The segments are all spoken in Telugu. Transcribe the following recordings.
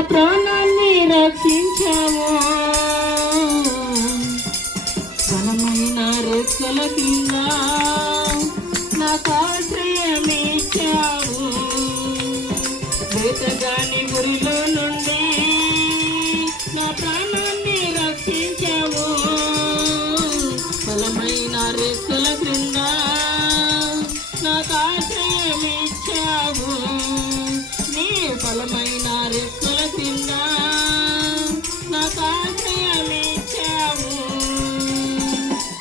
ప్రాణాన్ని రక్షించావు? ఘనమైన రెక్కల కింద నాకు ఆశ్రయమిచ్చావు. వేతగాడి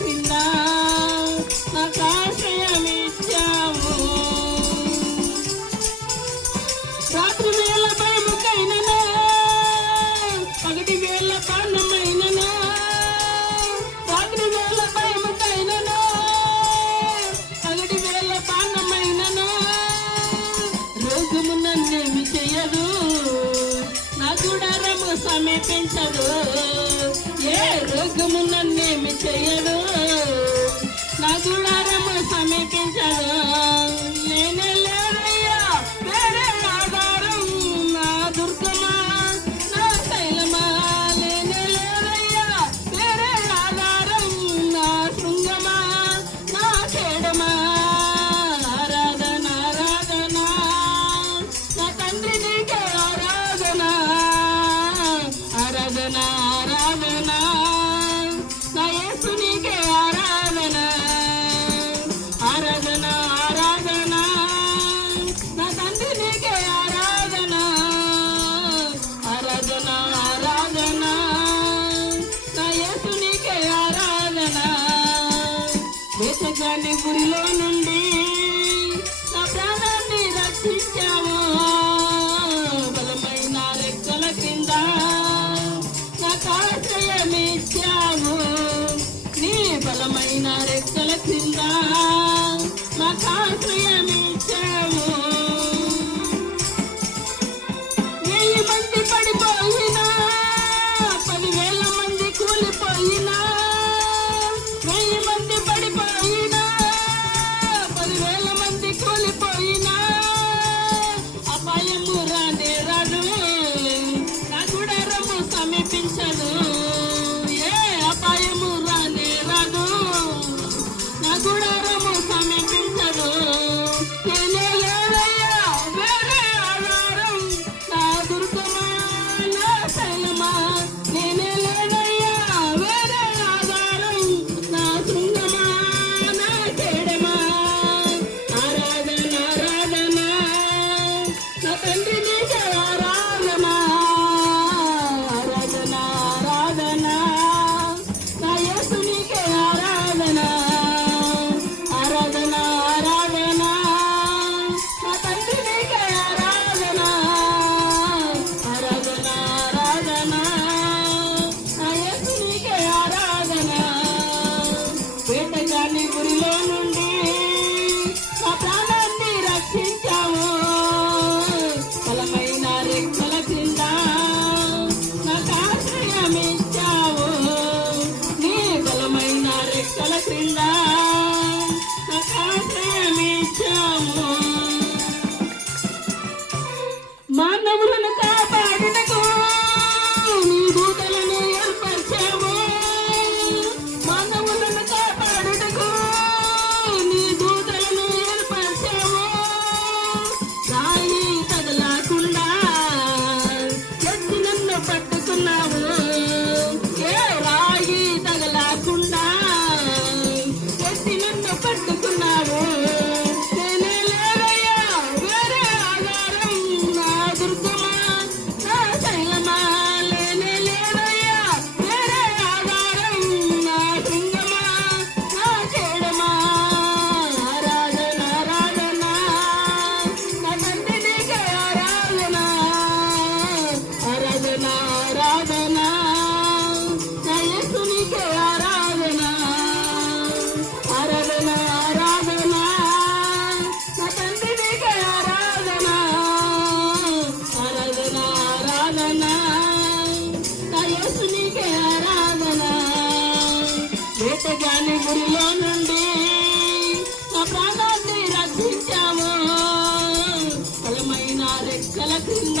విలసిందా ఆకాశయమిచ్చావు రాత్రి వేళ ప్రేమకైననా పగటి వేళ ప్రాణమైననా. రాత్రి వేళ ప్రేమకైననా పగటి వేళ ప్రాణమైననా. రోగము నన్నేమి చేయదు నా చూడరము సమీపించదు. ఏ రోగము నన్నేమి చేయడు వేసగాని గురిలో నుండి నా ప్రాణాన్ని రక్షించావు. బలమైన రెక్కల కింద నా ఆశ్రయమిచ్చావు నీ బలమైన రెక్కల కింద నా ఆశ్రయం Bruno మనసు నీకే ఆరాధన. వేటగాని గురిలో నుండి నా ప్రాణాన్ని రక్షించాము. బలమైన రెక్కల క్రింద